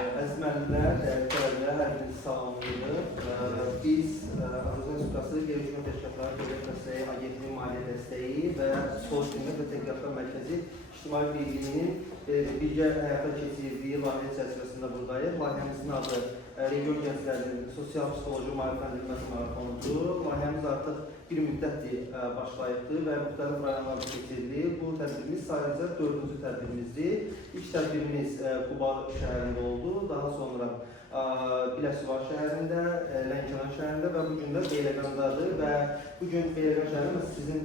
Əziz müəllimlər, dəyərli tələbələr, hər birinizi salamlayırıq. Biz Azərbaycan Respublikası Qeyri-Hökumət Təşkilatları Dövlət Məsələyi Agentliyi Maliyyə Dəstəyi və Psixoloji Xidmət və Tədqiqatlar Mərkəzi İctimai Birliyinin birgə həyata keçirdiyi layihə çərçivəsində buradayıq. Layihəmizin adı Region Gənclərinin Sosial-Psixoloji Maarifləndirilməsi Maratonudur. Layihəmiz artıq bir müddətdir başlayıbdır və müxtəlif rayonlarda keçirilir. Bu tədbirimiz sayıca 4-cü tədbirimizdir. İlk tədbirimiz Quba şəhərində oldu. Daha sonra Biləsuvar şəhərində, Lənkəran şəhərində və bugün də Beyləqandadır və bugün Beyləqan şəhərində sizin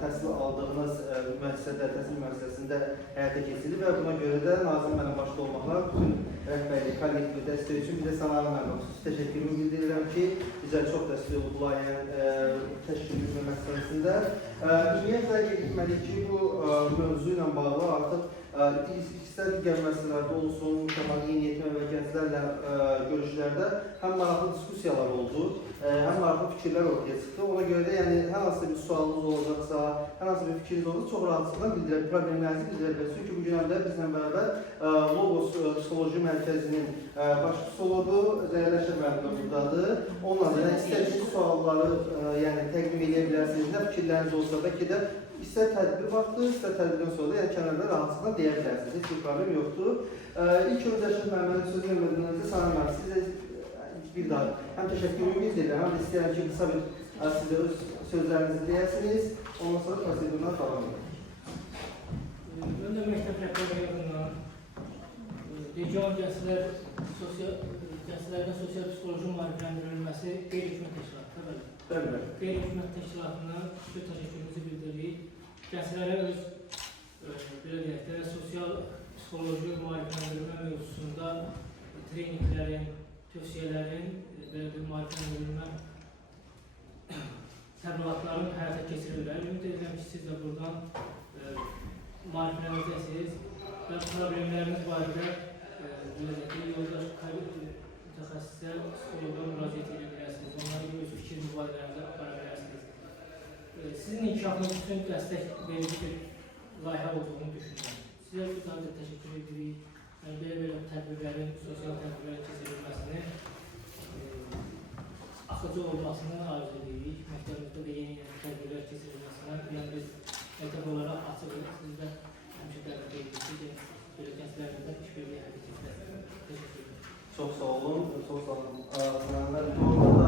təhsil aldığınız müəssisədə, təhsil müəssisəsində həyata keçirilir və buna görə də Nazim mənim başda olmaqla bütün rəhbərlik, kollektiv dəstək üçün bizə Sənan müəllimə xüsusi təşəkkürümü bildirirəm ki, bizə çox dəstək oldu layihənin təşkil etmə məsələsində. Ümumiyyətlə qeyd etməliyik ki, bu mövzu ilə bağlı artıq istər digər məsələlərdə olsun, uşaqların yeniyetmə və gənclərlə görüşlərdə həm maraqlı diskussiyalar oldu, həm maraqlı fikirlər ortaya çıxdı. Ona görə də yəni, hər hansı bir sualınız olacaqsa, hər hansı bir fikriniz olacaqsa çox rahatlıqla bildirək, problemlərinizi bildirə bilərsiniz. Çünki bugün həm də bizlə bərabər Logos Psixoloji Mərkəzinin baş psixoloqu Zəhərləşər müəllimə buradadır. Onunla da istədiyiniz sualları yəni, təqdim edə bilərsiniz. Nə fikirləriniz olsa bəlkə də istər tədbir vaxtı, istər tədbirdən sonra da yəni, kənarda rahatsızlıqla deyə bilərsiniz. Heç bir problem yoxdur. İlk öncə Şəf müəllimənin sözü vermədən öncə Sənan müəllim, sizə bir daha həm təşəkkürümü bildirirəm, həm də istəyirəm ki, qısa bir sizə öz sözlərinizi deyərsiniz. Ondan sonra proseduruna davam edin. Öndə məktəb rəhbərliyi adından regional gənclərdə sosial psixoloji maarifləndirilməsi qeyri-hökumət təşkilatıdır. Qeyri-hökumət təşkilatına xüsusi təşəkkürümüzü bildiririk. Gənclərə öz belə deyək də, sosial psixoloji maarifləndirilmə mövzusunda treninqlərin, tövsiyələrin, belə bir maarifləndirilmə təbliğatların həyata keçirirlər. Ümid edirəm ki, siz də buradan maariflənəcəksiniz və problemləriniz barədə yoldaş mütəxəssisə, psixoloqa müraciət edə bilərsiniz. Onlara öz fikir mübadilələrinizi apara bilərsiniz. Sizin inkişafınız üçün dəstək verici bir layihə olduğunu düşünürəm. Sizə bir daha da təşəkkür edirik. Belə tədbirlərin, sosial tədbirlərin keçirilməsini axıcı olmasını arzu edirik. Məktəbimizdə də yeni tədbirlər keçirilməsindən yəni biz məktəb olaraq açıq siz də həmişə dəvət edirik ki, belə gənclərimizdə işbirliyi həyata keçiriləsiniz. Təşəkkür ederim. Çox sağ olun, çox sağ olun. Sənəmlər, doğrudan da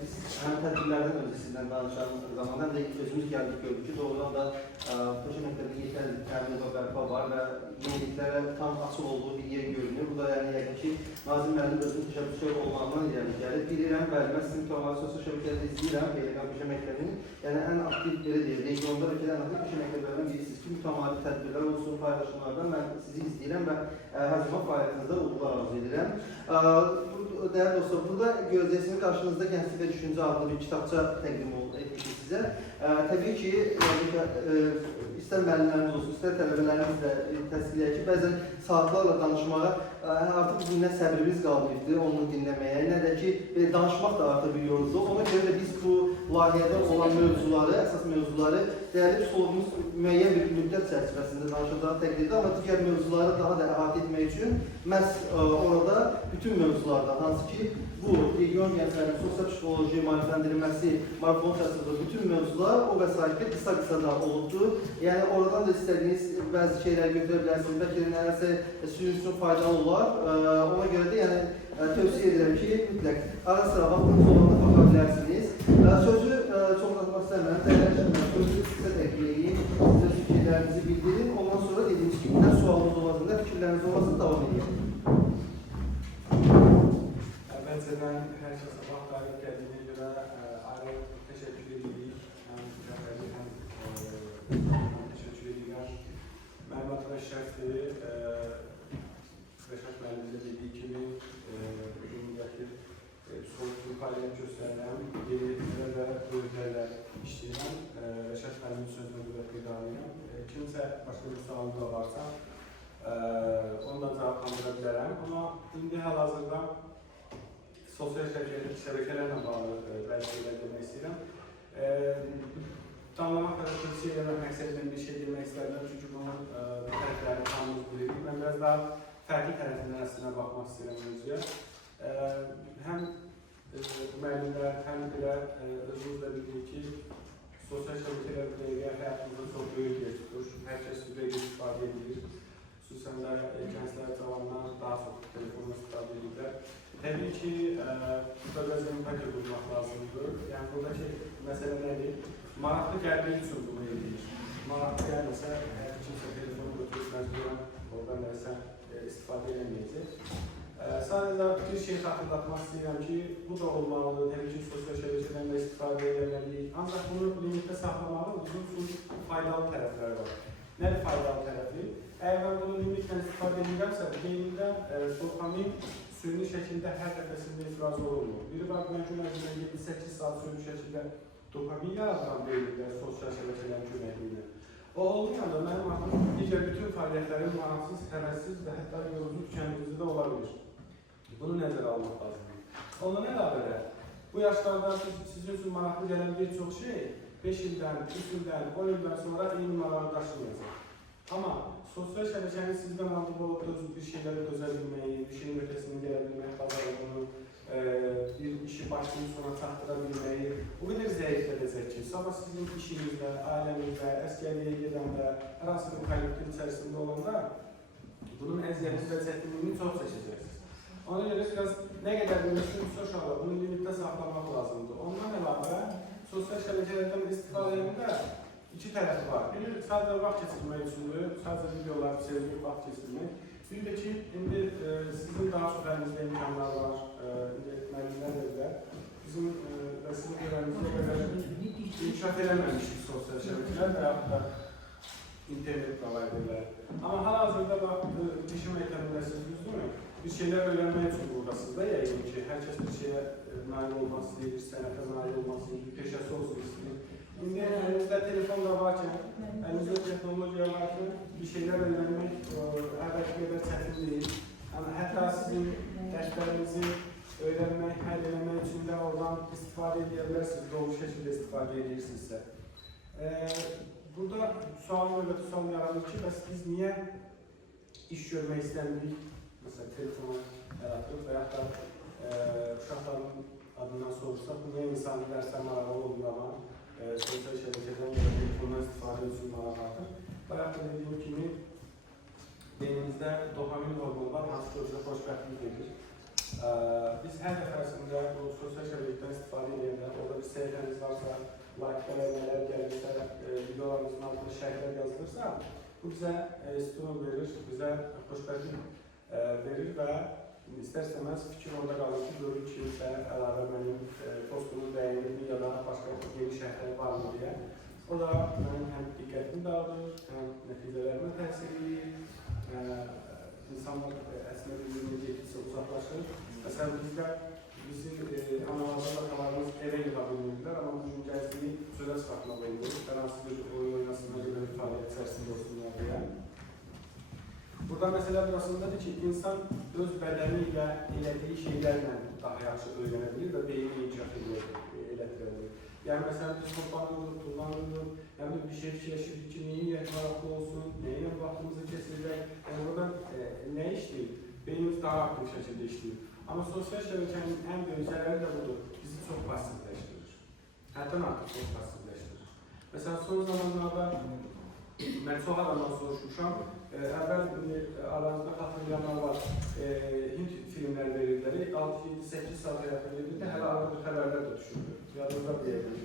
biz həm tədbirlərdən öncə sizdən danışan zaman, həm də özümüz gəldik gördük ki, doğrudan da Peşə məktəbində yetərli təmin və bərpa var və yeniliklərə tam açıq olduğu bir yer görünür. Bu da yəni yəqin ki, Nazim müəllim özünün təşəbbüskar olmağından irəli gəlir. Bilirəm, bəli, mən sizin mütəmadi sosial şəbəkələrdə izləyirəm, Beyləqan Peşə məktəbinin. Yəni ən aktiv belə deyil, regionda bəlkə də ən aktiv peşə məktəblərindən birisiniz ki, mütəmadi tədbirlər olsun, paylaşımlardan mən sizi izləyirəm və hər zaman fəaliyyətinizdə uğurlar arzu edirəm. Dəyərli dostlar, burada görəcəksiniz qarşınızda Gənclik və Düşüncə adlı bir kitabça təqdim etmişik sizə. Təbii ki, istər müəllimlərimiz olsun, istər tələbələrimiz də təsdiq edir ki, bəzən saatlarla danışmağa artıq bizim nə səbrimiz qalmayıbdır onu dinləməyə, nə də ki, danışmaq da artıq bir yorucudur. Ona görə də biz bu layihədə olan mövzuları, əsas mövzuları dəyərli psixologumuz müəyyən bir müddət çərçivəsində danışacağı təqdirdə, amma digər mövzuları daha da əhatə etmək üçün məhz orada bütün mövzulardan, hansı ki, bu region gənclərinin sosial psixoloji maarifləndirilməsi marafon çərçivəsində bütün mövzular o vəsaitdə qısa da olubdur. Yəni, oradan da istədiyiniz bəzi şeyləri götürə bilərsiniz, bəlkə də nələrsə sizin üçün faydalı olar. Ona görə də yəni, tövsiyə edirəm ki, mütləq ara sıra vaxtınız olanda baxa bilərsiniz. Sözü çoxlatmaq istəmirəm, dəyərləşdirmək, sözü sizə təqdim edeyim, sizə fikirlərinizi bildirin. Ondan sonra dediyimiz kimi, nə sualınız olmasın, nə fikirləriniz olmasın, davam edeyim. Əvvəlcədən hər kəsə vaxt ayırıb gəldiyinə görə ayrı təşəkkür edirik. Həm rəhbərlik, həm təşəkkür edirəm. Mənim adıma şərfdir. Rəşad müəllim də dediyi kimi, bugündəki psixoloji fəaliyyət göstərirəm, yenililiklərə və böyüklərlə işləyirəm. Rəşad müəllimin sözünə görə qeydarlayıram. Kimsə başqa bir sualı da varsa, ondan cavablandıra bilərəm. Amma indi hal-hazırda sosial şəbəkələrlə bağlı bəzi şeylər demək istəyirəm. Tanımaq və tövsiyə eləmək məqsədlə bir şey demək istəyirəm, çünki bunun tərəfləri tanımız bilirik. Mən biraz daha fərqli tərəfindən əslində baxmaq istəyirəm mövzuya. Həm müəllimlər, həm də özünüz də bilirik ki, sosial şəbəkələr bu dəqiqə həyatımızda çox böyük yer tutur. Hər kəs bu dəqiqə istifadə edir. Xüsusən də gənclər, cavanlar daha çox telefonu istifadə edirlər. Təbii ki, burada biraz empatiya qurmaq lazımdır. Yəni, buradakı məsələ nədir? Maraqlı gəldiyi üçün bunu edilir. Maraqlı gəlməsə, hər kimsə telefonu götürüb məcburan oradan nəsə istifadə edəməyəcək. Sadəcə bir şey xatırlatmaq istəyirəm ki, bu da olmalıdır. Təbii ki, sosial şəbəkədən də istifadə edəməliyik. Ancaq bunu limitdə saxlamağın bizim üçün faydalı tərəfləri var. Nədir faydalı tərəfi? Əgər mən bunu limitlə istifadə edirəmsə, beynimdə dopamin süni şəkildə hər dəfəsində ifraz olunur. Biri var, mən gün ərzində 7-8 saat süni şəkildə dopamin yaradılan beynimdə sosial şəbəkələrin köməkliyi. O olmayanda mənim artıq digər bütün fəaliyyətlərim maraqsız, həvəssiz və hətta yorucu tükəndirici də ola bilir. Bunu nəzərə almaq lazımdır. Ondan əlavə, bu yaşlarda sizin üçün maraqlı gələn bir çox şey 5 ildən, 3 ildən, 10 ildən sonra eyni marağı daşımayacaq. Amma sosial şəbəkənin sizdən aldığı o bir şeyləri dözə bilməyi, bir şeyin ötəsini gələ bilmək, bazarlığını, bir işi başlayıb sonra çatdıra bilməyi o qədər zəiflədəcək ki, sabah sizin işinizdə, ailəmizdə, əskərliyə gedəndə, hər hansı bir kollektiv içərisində olanda bunun əziyyəti və çətinliyini çox çəkəcəksiniz. Ona görə biraz nə qədər mümkünsə uşaqlar bunu limitdə saxlamaq lazımdır. Ondan əlavə, sosial şəbəkələrdən istifadə edəndə iki tərəfi var. Biri sadəcə vaxt keçirmək üçündür, sadəcə videolar, sevgi vaxt keçirmək. Bir də ki, indi sizin daha çox əlinizdə imkanlar var, müəllimlər də bilər. Bizim və sizin görəmizdə qədər inkişaf eləməmişdik sosial şəbəkələr və yaxud da internet providerlər. Amma hal-hazırda peşə məktəbində siz düzdürmü? Bir şeylər öyrənmək üçün buradasınız da, yəqin ki, hər kəs bir şeyə nail olmaq istəyir, sənətə nail olmaq istəyir, peşəsi olsun istəyir. İndi əlinizdə telefon da varkən, əlinizdə texnologiya varkən bir şeylər öyrənmək əvvəlki qədər çətin deyil. Hətta sizin dərslərinizi öyrənmək, həll eləmək üçün də oradan istifadə edə bilərsiniz, doğru şəkildə istifadə edirsinizsə. Burada sual yaranır ki, bəs biz niyə iş görmək istəmirik? Məsələn, telefonu yaratırıq və yaxud da uşaqların adından soruşsaq, niyə insan dərsdə marağı olmur amma sosial şəbəkədən ya da telefondan istifadə üçün maraq artır. Bayaq da dediyim kimi, beynimizdə dopamin hormonlar hansı ki, özə xoşbəxtlik verir. Biz hər dəfəsində bu sosial şəbəkədən istifadə edəndə, orada bir səhifəmiz varsa, like-lər, nələr gəlirsə, videolarımızın altında şərhlər yazılırsa, bu bizə stimul verir, bizə xoşbəxtlik verir və İstər-istəməz fikir onda qalır ki, görür ki, əlavə mənim postumun dəyənini ya da başqa yeni şərhləri var mı deyə. O da mənim həm diqqətimi dağılır, həm nəticələrimə təsir edir. İnsanlar əslində bir-birini getdikcə uzaqlaşır. Məsələn, bizdə bizim analarımız, atalarımız evə yığa bilmirlər, amma bu gün gəzdiyi sözə çıxartmaq olur. Hər hansı bir oyun oynasınlar, bir fəaliyyət içərisində olsunlar deyə. Burada məsələ burasındadır ki, insan öz bədəni ilə elədiyi şeylərlə daha yaxşı öyrənə bilir və beyni inkişaf elətdirəbilir. Yəni, məsələn, biz toplanırıq, tullanırıq, bir şey fikirləşirik ki, neyin maraqlı olsun, neyin vaxtımızı keçirirək. Yəni, burada nə işləyir? Beynimiz daha aktiv şəkildə işləyir. Amma sosial şəbəkənin ən böyük zərəri də budur, bizi çox passivləşdirir. Həddən artıq çox passivləşdirir. Məsələn, son zamanlarda mən çox adamdan soruşmuşam, əvvəl aranızda xatırlayanlar var, Hind filmlər verirlər, 6-7-8 saat həyatı verirdi, hələ arada xəbərlər də düşürdü, yadınızda deyirdiniz.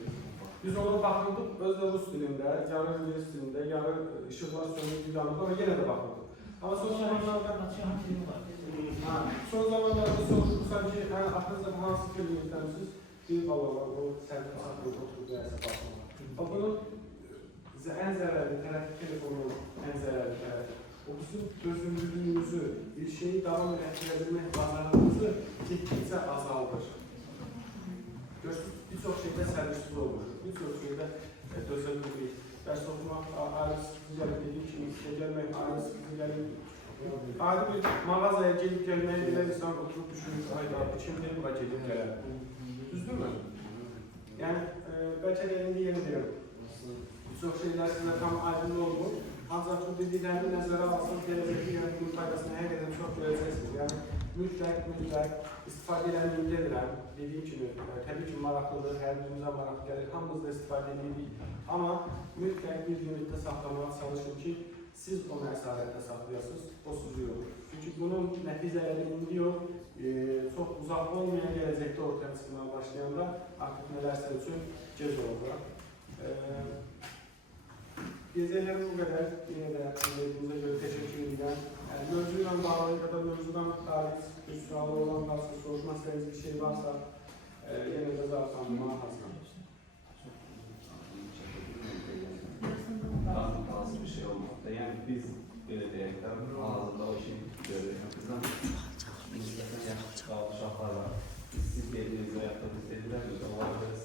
Biz ona baxırdıq, özdə rus dilində, yarı ingilis dilində, yarı işıqlar sönük dilində, ona yenə də baxırdıq. Amma son zamanlarda soruşursan ki, aklınızda hansı film izləmişsiniz, bir balalar, bu sərdə saxlayıb oturub nəyəsə baxmalar. Bunun ən zərərli tərəfi telefonun ən zərərli tərəfi. O bizim dözümlülüyümüzü, bir şeyi davam etdirəbilmək bacarığımızı getdikcə azaldır. Görürsünüz, bir çox şeydə səbirsiz olmuşuz, bir çox şeydə dözümlülük. Dərs oxumaq, ayrı sıxıcı gəlib, dediyim kimi, işə gəlmək, ayrı sıxıcı gəlib. Ayrı bir mağazaya gelib gəlməyə elə insan oturub düşünür, ayda, kimdir bura gedib gələn. Düzdürmü? Yəni, bəlkə də indi yeni deyirəm. Çox şeylər sizə tam aydın olmur. Ancaq bu dediklərimi nəzərə alsaq, gələcəkdə yəni bunun faydasını həqiqətən çox görəcəksiniz. Yəni mütləq istifadə eləməyim demirəm. Dediyim kimi, təbii ki, maraqlıdır, hər birimizə maraqlı gəlir, hamımız da istifadə edirik. Amma mütləq bir limitdə saxlamağa çalışın ki, siz onu əsarətdə saxlayasınız, o sizi yox. Çünki bunun nəticələri indi yox, çox uzaq olmayan gələcəkdə ortaya çıxmaya başlayanda artıq nələrsə üçün gec olacaq. Gezəklərim bu qədər. Yine də verdiğinize göre teşekkür edirəm. Mövzuyla bağlı ya da mövzudan tarih, bir sualı olan varsa, soruşmaq istədiyiniz bir şey varsa, yenə də zarflanmağa hazırım. Nasıl bir şey olmakta. Yani biz belediyekler ağzında o işi görüyoruz. Bizden uşaqlar var. Siz belediyeyiz ayakta biz dediler. Olarız.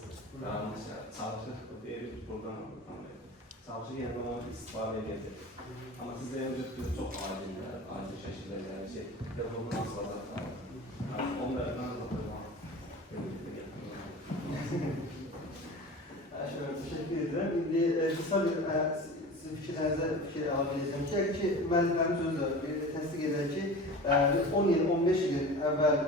Çalışır. Diğer bir program var. Çalışır yani ona istifade edecek. Ama sizde yapacak çok acil şekilde yani şey. Telefonun nasıl olacak? Onlardan hatırlamak. Şöyle teşekkür ederim. İndi kısa bir sizin fikir əldə edəcəm ki, müəllimlərimiz özləri təsdiq edər ki, 10 il, 15 il əvvəl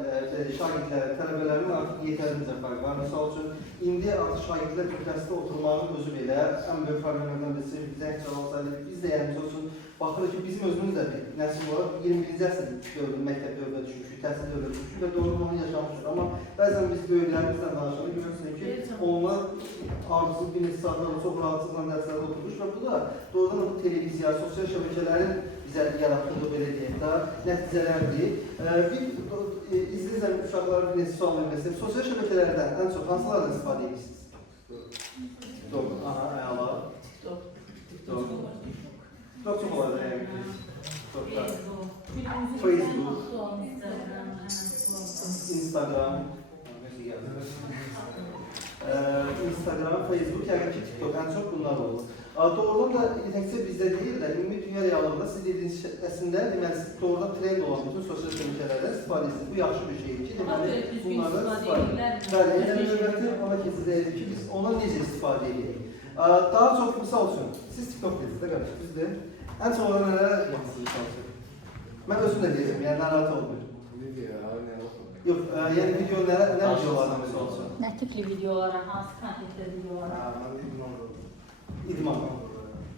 şagirdlərin, tələbələrin artıq yetərincə fərq var. Misal üçün, indi artıq şagirdlər kütləsində oturmağın özü belə ən böyük problemlərdən birisi, zəng çalsaydı, biz də yəni misal üçün baxırıq ki, bizim özümüz də bir nəsil olaraq 21-ci əsr dövrü, məktəb dövrünə düşmüşük, təhsil dövrünə düşmüşük və doğrudan yaşamışıq. Amma bəzən biz böyüklərimizlə danışanda görürsünüz ki, onlar arzusu bir neçə saatlarla çox rahatlıqla dərslərdə oturmuş və bu da doğrudan bu televiziya, sosial şəbəkələrin bizə yaratdığı belə deyək də nəticələrdir. Bir izləyicilər uşaqlara bir neçə sual vermək istəyirəm. Sosial şəbəkələrdən ən çox hansılardan istifadə edirsiniz? Doğru. Aha, əla. TikTok. Çok olaylar yani. Facebook, Instagram, Facebook, yani TikTok en çok bunlar olur. Doğrudan da təkcə bizdə deyil də, ümumi dünya realında siz dediyiniz əslində deməli doğrudan trend olan bütün sosial şəbəkələrdən istifadə edirsiniz. Bu yaxşı bir şeydir ki, deməli bunlardan istifadə edirsiniz. Bəli, yəni növbəti ona keçəcəyik ki, biz ona necə istifadə edirik. Daha çox misal üçün, siz TikTok dediniz də qardaş, bizdə ən çox olan nələr yapmışsınız misal üçün? Mən özüm də deyəcəm, yəni narahat olmuyor. Yox, yəni video nə videolardan misal üçün? Nə tipli videolara, hansı kontentdə videolara? İdman.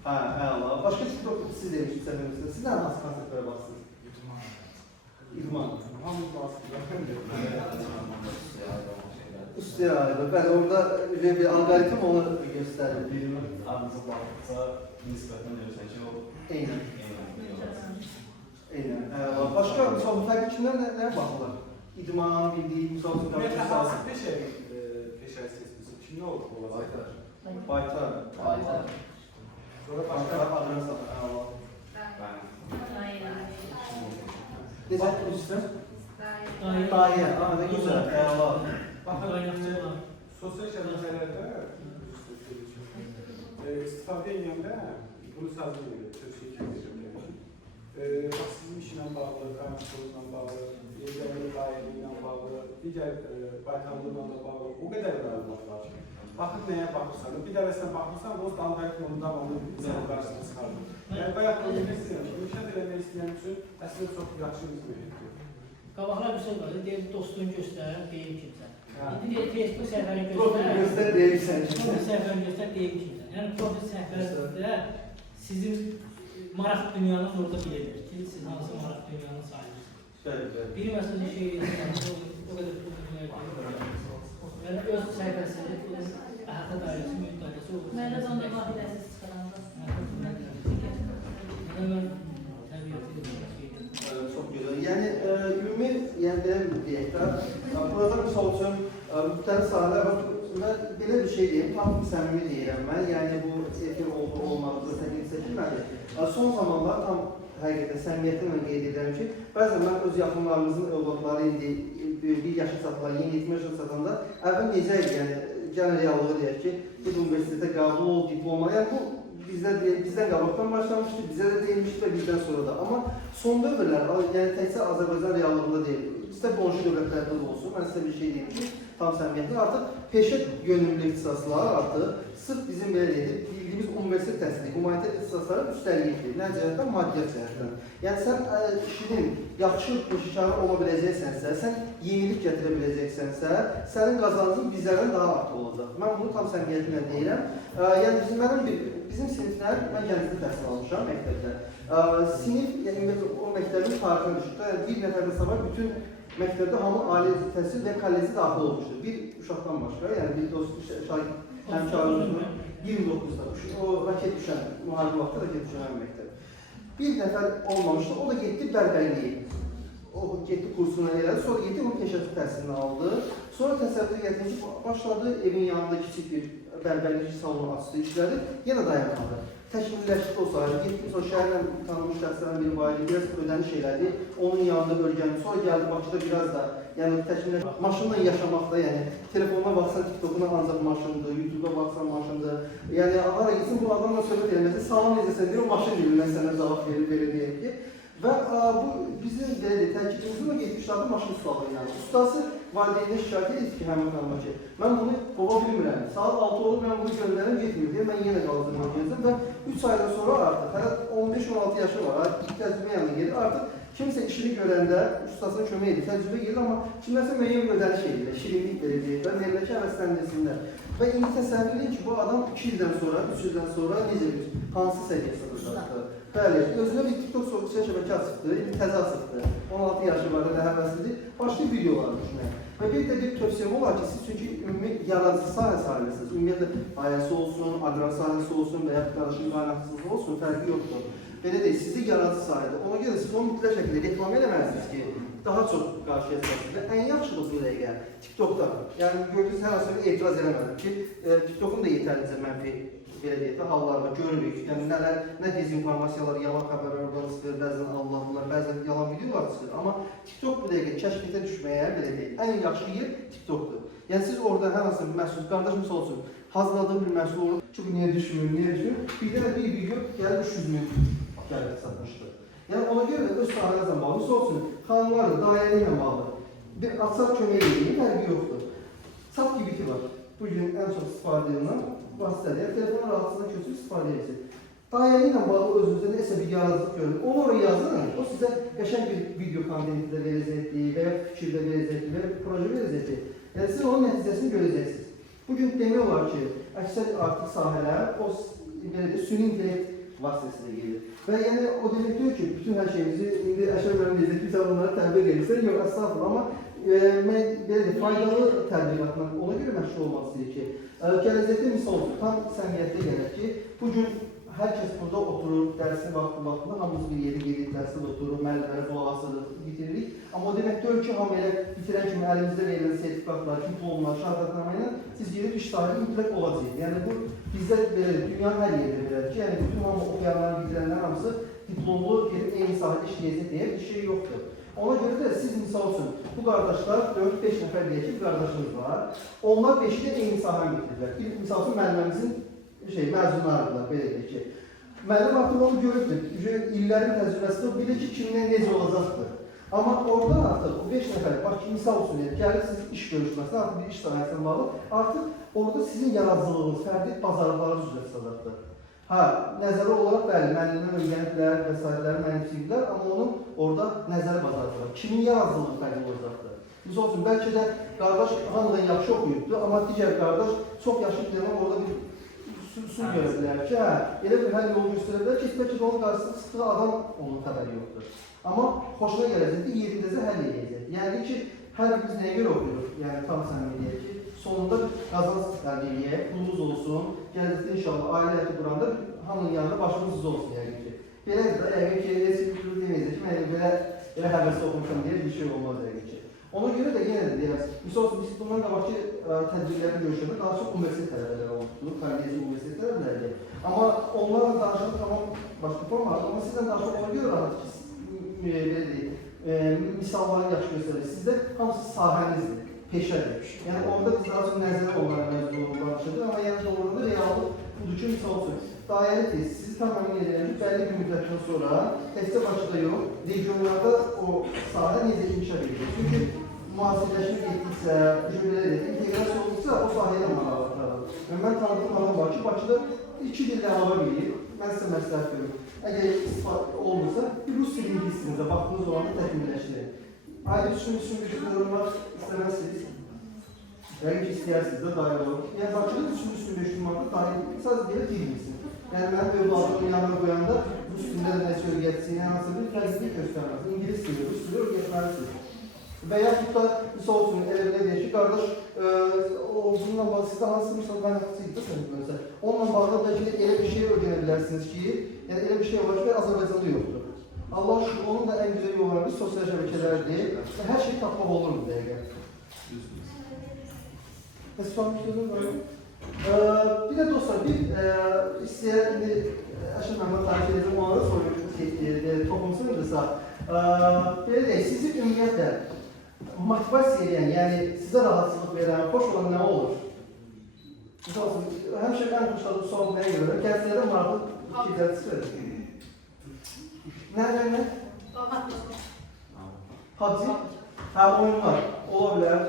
Hə, əla. Başqa TikTok siz demişsiniz səhvimizdə. Siz nə hansı konseptlərə baxsınız? İdman. Üstü ayrı. Bəli, orada bir algoritm onu göstərir. Birinin adınıza baxdıqca nisbətən görürsən ki, o Eynən. Eynən. Başqa misal fərqli kimlər nəyə baxırlar? İdman, bildiyi, misal üçün Ümumiyyətlə, hansı peşə seçmişsiniz? Kim nə olacaq? Baytar. Sonra başqa adını satır. Necə etmişsin? Dayə. Ne güzel. Baxın, sosial şəbəkələrdə istifadə edəndə bunu sazlı edir, Türkiyə edir. Bax, sizin işlə bağlı, qaynaqçılıqla bağlı, yerlərin dairliklə bağlı, digər baytarlıqla da bağlı o qədər məlumat var. Baxın nəyə baxırsan, bir dəvəsinə baxırsan, o standart ondan onun bizə qarşısına çıxardır. Yəni, bayaq demək istəyirəm ki, inkişaf eləmək istəyən üçün əslində çox yaxşı bir mühitdir. Qabaqlar bir söz var, deyir, dostunu göstər, deyim kimsən. İndi deyir, Facebook səhifəni Profil göstər, deyirsən kimsən. Profil səhifəni göstər, deyim kimsən. Yəni, profil səhifəsində sizin maraq dünyanız orada bilinir ki, siz hansı maraq dünyanın sahibirsiniz. Bir məsələ şey edirsən, o qədər pul dünyaya yəni, öz səhifəsində əhatə dairəsi, mühit dairəsi olur. Mənə də onda vahidəsiz çıxaranda. Çok güzel. Yani ümumi, yani benim deyək də, burada misal üçün müxtəlif sahələr var. Mən belə bir şey deyim, tam səmimi deyirəm mən. Yəni bu efir olmadıqda çəkilmədi. Son zamanlar tam həqiqətən səmimiyyətimlə qeyd edirəm ki, bəzən mən öz yaxınlarımızın övladları indi bir yaşa çatılar, yeni 70 yaşa çatanda əvvəl necə idi, yəni gəlin reallığı deyək ki, bir universitetə qəbul ol, diploma, yəni bu bizdən qabaqdan başlamışdı, bizə də deyilmişdi və bizdən sonra da. Amma son dövrlər, yəni təkcə Azərbaycan reallığında deyil, istə qonşu dövlətlərdə də olsun, mən sizə bir şey deyim ki, tam səmimiyyətlə artıq peşə yönümlü ixtisaslar artıq sırf bizim belə deyək, bildiyimiz universitet təhsili, humanitar ixtisasları üstəlikdir. Nə cəhətdən? Maddiyyat cəhətdən. Yəni sən işinin yaxşı peşəkarı ola biləcəksənsə, sən yenilik gətirə biləcəksənsə, sənin qazancın bizlərdən daha artıq olacaq. Mən bunu tam səmiyyətimlə deyirəm. Yəni bizim siniflər, mən Gəncədə təhsil almışam məktəbdə. Sinif, yəni o məktəbin tarixini düşürdü. Yəni bir nəfərdə sabah bütün məktəbdə hamı ali təhsil və kolleci daxil olmuşdur. Bir uşaqdan başqa, yəni bir dost həmkarımızın 29'da o raket düşən, müharibə vaxtı raket düşən məktəb. Bir nəfər olmamışdı, o da getdi bərbərliyi. O getdi kursuna elədi, sonra getdi onun peşəsi təhsilini aldı. Sonra təsəvvür gətirdi ki, başladı evin yanında kiçik bir bərbərlik salonu açdı, işlədi, yenə dayanmadı. Təkmilləşdi o sahədə, getdim sonra şəhərlə tanınmış şəxslərin biri var idi, biraz ödəniş elədi, onun yanında bölgəni, sonra gəldi Bakıda biraz da, yəni təkmilləşdi, maşınla yaşamaqda, yəni telefonuna baxsan TikTokuna ancaq maşındır, YouTube'a baxsan maşındır, yəni hara gitsin bu adamla söhbət eləməsi, salam necəsən deyir, o maşın dilindən sənə cavab verir, belə deyək ki. Və bu bizim təkidimizin o 70'larda maşın ustalığı yəni. Ustası valideyninə şikayət edir ki, həmin xanıma ki, mən bunu baba bilmirəm, saat 6 olur, mən bunu göndərim, getmir deyə, mən yenə qaldırmam gezdim və 3 aydan sonra artıq, hələ 15-16 yaşı var, ilk təcrübə yanına gedir, artıq kimsə işini görəndə ustasına kömək edir, təcrübə gedir, amma kimlərsə müəyyən bir ödəniş edir, şirinlik verir və veriləcək həvəsləndirsinlər. Və indi təsəvvür edin ki, bu adam 2 ildən sonra, 3 ildən sonra necə bir, hansı səviyyəsidir? Bəli, özünə bir TikTok sosyal şəbəkə açıqdır, indi təzə açıqdır, 16 yaşı var, elə həvəslidir, başlayıb videolar düşməyə. Və bir də bir tövsiyəm olar ki, siz çünki ümumi yaradıcı sahəsiniz, ümumiyyətlə ayəsi olsun, aqrar sahəsi olsun və ya qarışım qaynaqsızlığı olsun, fərqi yoxdur. Belə deyil, sizi yaradıcı sahədir. Ona görə siz onu mütləq şəkildə reklam eləməlisiniz ki, daha çox qarşıya çıxasınız. Və ən yaxşıdır bu dəqiqə TikTokda. Yəni gördüyünüz hər hansı bir etiraz eləmədim ki, TikTokun da yetərlicə mənfi belə deyək də hallarda görürük. Yəni nə dezinformasiyalar, yalan xəbərlər oradan çıxır, bəzən anlatırlar, bəzən yalan videolar çıxır. Amma TikTok bu dəqiqə kəşfiyyətə düşməyə belə deyək, ən yaxşı yer TikTokdur. Yəni siz orada hər hansı bir məhsul, qardaş misal olsun, hazırladığım bir məhsul olur ki, bu niyə düşmür, bir dənə bir video gəlir 300 min gəlib satmışdır. Yəni ona görə də öz sahənizlə bağlı, misal olsun, xanımlarla, dairəli ilə bağlı bir açar kömək edeyim, fərqi yoxdur. Sat gibi var. Bugün ən çox istifadə edilən vasitədir. Telefonun rahatsızlığına köçüb istifadə edəcək. Dairəli ilə bağlı özünüzdə nəsə bir yaradıcılıq görün. Onu oraya yazın, o sizə qəşəng bir video kontenti də verəcəkdir və ya fikir də verəcəkdir və ya proje verəcəkdir. Yəni siz onun nəticəsini görəcəksiniz. Bugün demək olar ki, əksər artıq sahələr o süni intellekt vasitəsilə gedir. Və yəni o demək deyir ki, bütün hər şeyimizi indi Əşrəf müəllim deyəcək ki, sən onları təbliğ edirsən, yox, əstağfurullah, amma mən belə deyim, faydalı təbliğatla ona görə məşğul olmaq istəyir ki, gələcəkdə misal olsun, tam səmiyyətdə gəlir ki, bugün hər kəs burada oturur, dərsin vaxtında hamımız bir yeri gedir, dərsdə oturur, müəllimlərə qulaq asırıq, bitiririk. Amma o demək deyil ki, hamı elə bitirən kimi əlimizdə verilən sertifikatlar, diplomlar, şəhadətnamə ilə siz gedib iş sahibi mütləq olacaq. Yəni bu bizdə belədir, dünyanın hər yerində belədir ki, yəni bütün hamı oxuyanların, bitirənlər hamısı diplomlu gedib eyni sahədə işləyəcək deyə bir şey yoxdur. Ona görə də siz misal olsun, bu qardaşlar 4-5 nəfər deyək ki, bir qardaşımız var, onlar 5-i də eyni sahəni bitirilər. Bir misal olsun, müəlliməmizin məzunlarıdırlar, belə deyək ki. Müəllim artıq onu görübdür, illərin təcrübəsində o bilir ki, kimdən necə olacaqdır. Amma oradan artıq o 5 nəfər, bax ki, misal olsun, gəlir siz iş görüşməsində, artıq bir iş sahəsindən bağlı, artıq orada sizin yaradıcılığınız, fərdi bazarlarınız üzrə çıxacaqdır. Ha, nəzəri olaraq bəli, müəllimdən öyrəniblər, vəsairələri mənimsiyiblər, amma onun orada nəzəri bazarlıqlar. Kimin yaradıcılığı fərqli olacaqdır? Misal olsun, bəlkə də qardaş hamıdan yaxşı oxuyubdur, amma digər qardaş çox yaxşı bilən orada bir su görə bilər ki, elə bir hər yolu göstərə bilər ki, bəlkə də onun qarşısında çıxdığı adam onun xəbəri yoxdur. Amma xoşuna gələcəkdir, yerindəcə həll edəcək. Yəni ki, hər biz nəyə görə oxuyuruq? Yəni tam səmimi deyək ki, sonunda qazanc əldə edək, pulumuz olsun, gələcəkdə inşallah ailə həyatı quranda hamının yanında başımız düz olsun yəqin ki. Belədir də, yəqin ki, heç bir türlü deməyəcək ki, mən belə həvəsli oxumuşam deyə bir şey olmaz yəqin ki. Ona görə də yenə də deyək, misal olsun, biz bundan qabaqki tədbirlərini görüşəndə daha çox universitet tələbələri olmuşdur, kolleci universitet tələbələri. Amma onlarla danışanda tamam başqa formadır, amma sizdən daha çox ona görə rahat ki, belə deyək, misalları yaxşı göstərir. Sizdə hamısı sahənizdir, peşədir. Yəni orada biz daha çox nəzərə onlara məzun danışırıq, amma yəni doğruda reallıq budur ki, misal olsun, dairəli test, sizi tam əmin edirəm ki, bəlli bir müddətdən sonra testə başında yox, regionlarda o sahə necə inkişaf edəcək. Çünki müasirləşmə getdikcə, inteqrasiya olduqca o sahəyə maraqlanır. Mən tanıdığım adam var ki, Bakıda 2 dildə əlavə bilir. Mən sizə məsləhət görürüm. Əgər istifadə olmasa, rus dilini hissinizə vaxtınız olanda təkmilləşdirin. Ayrı üçün gücünün var, istəməzsiniz. Yəqin ki, istəyirsiniz də dair olur. Yəni, Bakıda 3-5 manata dair sadəcə deyə bilmirsin. Yəni, mənim övladımın yanına qoyanda rus dilində də nəsə öyrətsin, yəni hansı bir fərqli göstərməz. İngilis dili, rus dili öyrətməlisiniz. Və yaxud da, misal olsun, elə deyək ki, qardaş, bununla bağlı sizdə hansı misal qaynaqçıydı da onunla bağlı bəlkə də elə bir şey öyrənə bilərsiniz ki, yəni elə bir şey var ki, Azərbaycanda yoxdur. Allah şükür, onun da ən güzel yollarımız sosial şəbəkələrdir və hər şey tapmaq olur bu dəqiqə. Nəsə sormaq istəyirəm var. Bir də dostlar, bir istəyər, indi Əşrəf Məmməd tarif edəcəm, onlara soruyorum, toplumsunuzsa, belə deyək, sizi ümumiyyətlə motivasiya edən, yəni sizə rahatsızlıq verən, xoş olan nə olur? Misal olsun, həmişə ən xoşladığım sual nəyə görə? Gəzlərdə maraqlı fikirlər çıxır. Nə? Hacı? Hə, oyunlar. Ola bilər.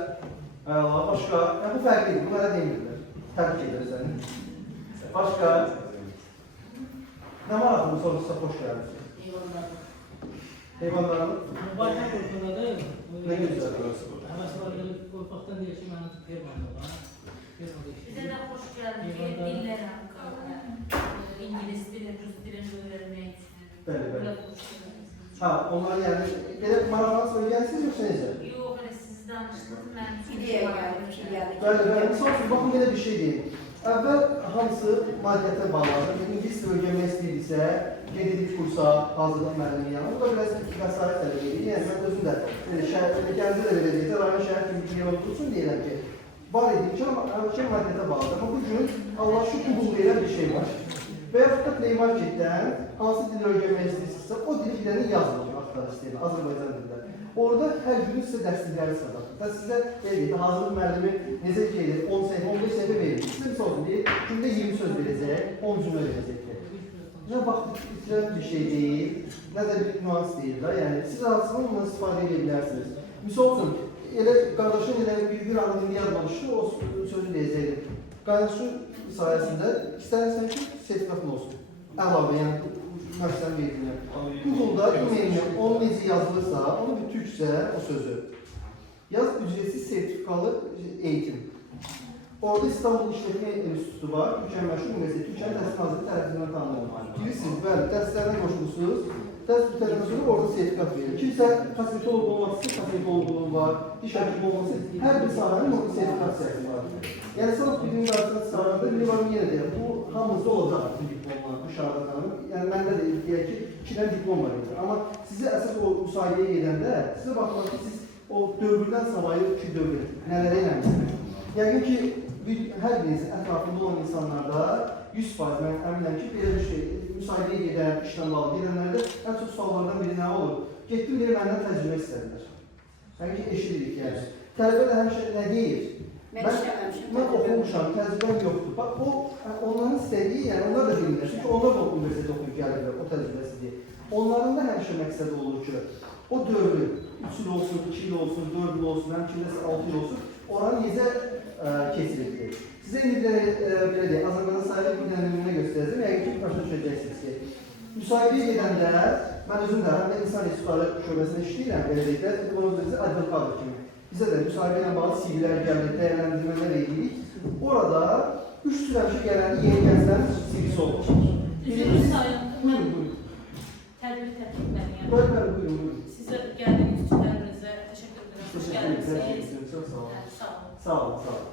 Başqa. Bu fərqlidir, bunlara demirlər. Təbrik edir səni. Başqa? Nə maraqlı soruşsa xoş gəlir? Heyvanlarını? Baytar qrupunda da nə gözəl? həvəslər gəlib qorxaqdan deyək ki, mənim fermanda var. Bizə də xoş gəldi ki, dillər haqqı, İngilis dili, Rus dilini öyrənmək üçün. Bəli. Ha, onlar yəni, elə maraqlı söyləyərsiniz yoxsa necə? Yox, elə siz danışdınız, mən ideya gəldi. Bəli, misal üçün, baxın, belə bir şey deyim. Əvvəl hamısı madiyyətə bağlanır. İngilis dili öyrənmək istəyirsə, qeydilik kursa, hazırlıq müəllimi yanı. Bu da biraz vəsait tələb edir. Yəni, mən özüm də Gəncə də belə deyəcək, rayon şəhər kimi bir yerə otursun deyirəm ki, var edir ki, amma madiyyətə bağlıdır. Amma bu gün Allah şu qubul verən bir şey var. Və yaxud da Play Marketdən hansı dili öyrənmək istəyirsinizsə, o dili biləni yazılır, axtar istəyir, Azərbaycan dilində. Orada hər gün sizə dərslikləri sıradır. Və sizə deyir, hazırlıq müəllimi necə ki, 10 səhifə, 15 səhifə verir. Sizə misal olsun deyir, gündə 20 söz verəcək, 10 cümlə verəcək. Nə vaxt itirən bir şey deyil, nə də bir nüans deyil də. Yəni, siz aslında ondan istifadə edə bilərsiniz. Misal olsun, elə qardaşın elə bir anı indi yazmamışdı, o sözü deyəcəkdir. Qardaşın sayəsində istərsən ki, sertifikatın olsun. Əlavə, yəni, məqsədən verilməyəm. Google'da emailini, onu necə yazılırsa, onu bir türkcə o sözü. Yaz ücretsiz sertifikalı eğitim. Orada İstanbul İşletmə Enstitüsü var, Türkiyə Məşğul Universiteti, Türkiyə Təhsil Nazirliyi tərəfindən tanınır. Bilirsiniz, bəli, dərslərdən qoşulursunuz, dərs bitəndən sonra orada sertifikat verir. Kimsə kosmetolog olması, kosmetoloğluğun var, diş həkimi olması, hər bir sahənin orada sertifikasiyası var. Yəni, sınıf birinin qarşısına çıxaranda, bir var yenə deyək, bu hamımızda olacaq bu diplomlar, bu şahadətlərin. Yəni, məndə də deyək ki, 2 dənə diplom var. Amma sizə əsas o müsahibəyə gedəndə, sizə baxmaq ki, siz o dövrdən savayı ki, dövr, nələrə eləmişsiniz. Yəqin ki, hər biriniz ətrafında olan insanlarda 100% mən əminəm ki, belə bir şey, müsahibəyə gedən, işdən bağlı gedənlərdə ən çox suallardan biri nə olur? Getdim, biri məndən təcrübə istədilər. Yəqin ki, eşidirik yəni. Tələbə də həmişə nə deyir? Mən oxumuşam, təcrübəm yoxdur. Bax, onların istədiyi, yəni onlar da bilirlər. Çünki onlar da universitet oxuyub gəlirlər, o təcrübəsi deyil. Onların da həmişə məqsədi olur ki, o dövrü 3 il olsun, 2 il olsun, 4 il olsun, həm kimdəsə 6 il olsun, oranı necə keçirildi. Sizə indi belə deyək, Azərbaycan sahibi bir dənə nümunə göstərəcəm, yəqin ki, başa düşəcəksiniz ki, müsahibəyə gedəndə, mən özüm də həm də insan resursları şöbəsində işləyirəm, belə deyək, bunu da bizə advokadır kimi. Bizə də müsahibə ilə bağlı CV-lər gəlir, dəyərləndirmələr edirik. Orada 3 tür həmişə gələni yeni gənclərin CV-si olur. Birincisi sayın, buyurun. tədbir təklifləri. Buyurun. Sizə gəldiyiniz üçün dərinizə təşəkkür edirəm. Xoş gəldiniz. Çox sağ olun. Sağ olun. Sağ olun.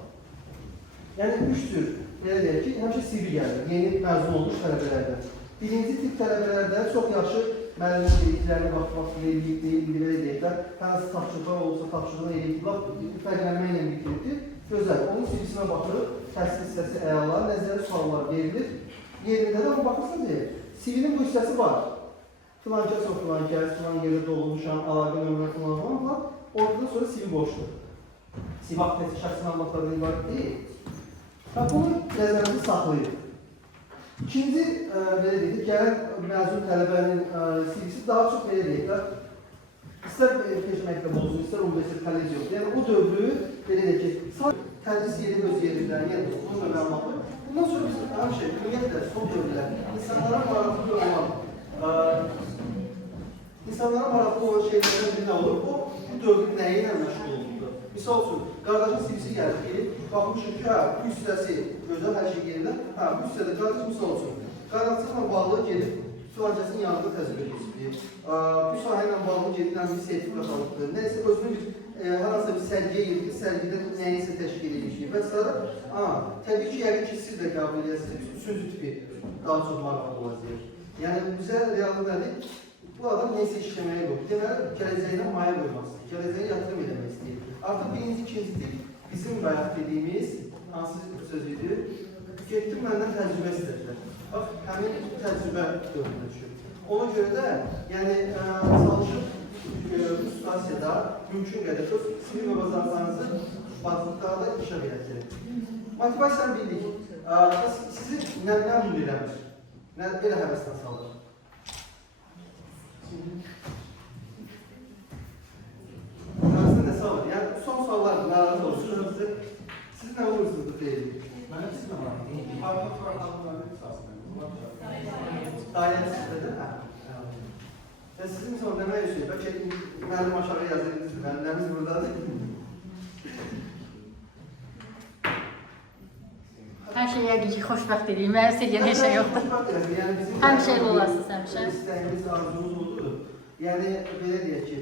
Yəni 3 tür, belə deyək ki, həmişə CV gəlir, yeni məzun olmuş tələbələrdən. Birinci tip tələbələrdə çox yaxşı müəllimin dediklərini vaxt verildik, belə deyəklər, hansı tapşırıqlar olsa tapşırıqlar edildik, fərqlənməklə bitirdi. Gözəl, onun CV-sinə baxırıq, təhsil hissəsi əla, nəzərə suallar verilir. Yerində də, amma baxırsanız deyək, CV-nin bu hissəsi var. Filankəs o filankəs, filan yerdə dolmuşam, əlaqə nömrə falan, oradan sonra CV boşdur. CV aktivəsi şəxsin anlatlarından ibarət deyil. Bunu nəzərinizə saxlayın. İkinci, belə deyək, gələn məzun tələbənin CV-si daha çox belə deyəklər, istər peşə məktəbi olsun, istər universitet kolleji yoxdur. Yəni, o dövrü, belə deyək ki, tədris yeri öz yerində, yəni bununla məlumatı, Bundan sonra biz həmişə ümumiyyətlə son dövrlər insanlara maraqlı olan şeylərdən biri nə olur? O, bu dövrün nəyi ilə məşğul olurdu? Misal üçün, qardaşın sivisi gəlir ki, baxmışım ki, bu hissəsi gözəl hər şey yerindən, bu hissədə qardaş misal üçün, qaranlıqla bağlı gedib filankəsin yanında təcrübə keçirir. Bu sahə ilə bağlı gedib bir sertifikat alıbdır. Nəysə, özünün hansısa bir sərgiyə yedir, sərgidə nəyinsə təşkil edilmişik və s. Təbii ki, yəqin ki, siz də qəbul edirsiniz, üçüncü tipi daha çox maraqlı olacaq. Yəni, bizə realı nədir? Bu adam neysə işləməyə qoyur. Deməli, gələcəyinə maya qoymaq istəyir, gələcəyə yatırım eləmək istəyir. Artıq birinci, ikinci tip bizim bayaq dediyimiz, hansı söz idi? Getdim, məndən təcrübə istədilər. Bax, həmin təcrübə dövrünə düşür. Ona görə də, yəni, çalışıb bu situasiyada mümkün qədər öz sivil və bacarıqlarınızı bazlıqlarda işə verəcək. Motivasiyanı bildik. Sizi nə məmnun eləmir? Belə həvəsdən salır? Həvəsdən nə salır? Yəni, son suallar narazı olursunuz. Siz nə olursunuz bu deyil? Mənim sizlə var. Farklı proqramların əsasında. Dairəli sizlədir? Və sizin son demək üçün, bəlkə mənim aşağı yazırdınız, mənimiz buradadır. Hər şey yəqin ki, xoşbəxt edeyim, mənə istəyən heç şey yoxdur. Həmişə olasınız, həmişə. İstəyimiz, arzumuz odur. Yəni, belə deyək ki,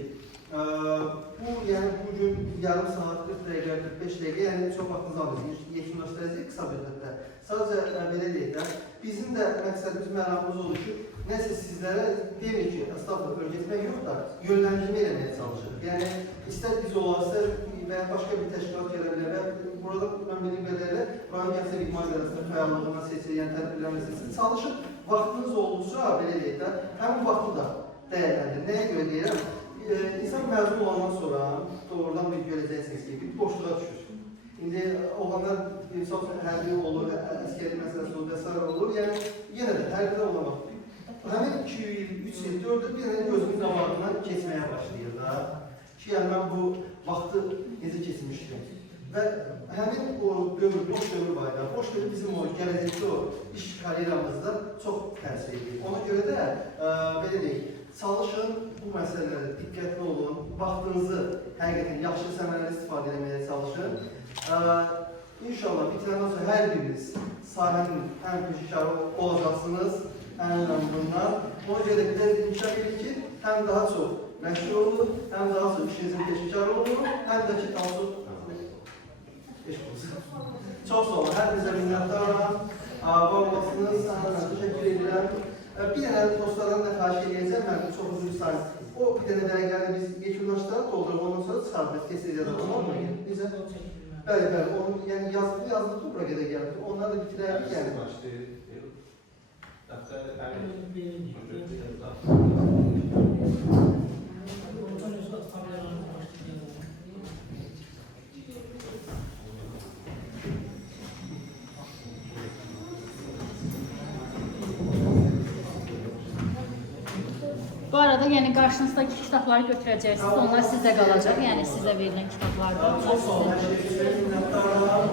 bugün yarım saat, 40 dəqiqə, 45 dəqiqə, yəni çox vaxtınızı alıyorsunuz, yekunlaşdıracaq qısa müddətdə. Sadəcə, belə deyək də, bizim də məqsədimiz, məramımız olur ki, nəsə sizlərə demir ki, əstağfurullah, öyrətmək yox da, yönləndirmə eləməyə çalışırıq. Yəni, istər biz olarsa və başqa bir təşkilat gələ bilər və burada mən bildiğim qədərlə rayon gənclər idman idarəsində fəallığına seçir, yəni tədbirlərinə seçir. Çalışıb, vaxtınız olursa, belə deyək də, həmin vaxtı da dəyərləndir. Nəyə görə deyirəm? İnsan məzun olandan sonra doğrudan bir görəcəksiniz ki, bir boşluğa düşür. İndi olanlar hərbi olur, əskəri məsələsi olur, və s. olur. Yəni, yenə də hərbidə olamaq. Həmin 2 il, 3 il, 4 il bir dənə gözümün qabağından keçməyə başlayır da. Ki, yəni mən bu vaxtı necə keçmişdim. Və həmin o dövr, boş dövr var da, boş dövr bizim o gələcəkdə o iş karyeramızda çox təsir edir. Ona görə də, belə deyək, çalışın bu məsələlərdə diqqətli olun, vaxtınızı həqiqətən yaxşı səmərəli istifadə etməyə çalışın. İnşallah bitirəndən sonra hər biriniz sahənin həm peşəkarı olacaqsınız, həm bundan. Ona görə də qədər inkişaf edir ki, həm daha çox məşğul olur, həm daha çox işinizin peşəkarı olur, həm də ki, daha çox çox sağ olun, hər bizə minnətdaram, var olasınız, sənə təşəkkür edirəm. Bir dənə dostlardan da xahiş edəcəm, mən çox uzun sayın. O bir dənə vərəqləri biz yekunlaşdıraq, dolduraq, ondan sonra çıxarıq, test-edəcək, olmayın. Necə? Bəli, bəli, onu yəni yazdığı bura qədər gəldi, onları da bitirərdik yəni. Bu arada, yəni qarşınızdakı kitabları götürəcəksiniz, onlar sizdə qalacaq, yəni sizə verilən kitablardır. Çox sağ olun, hər şey üçün minnətdaram.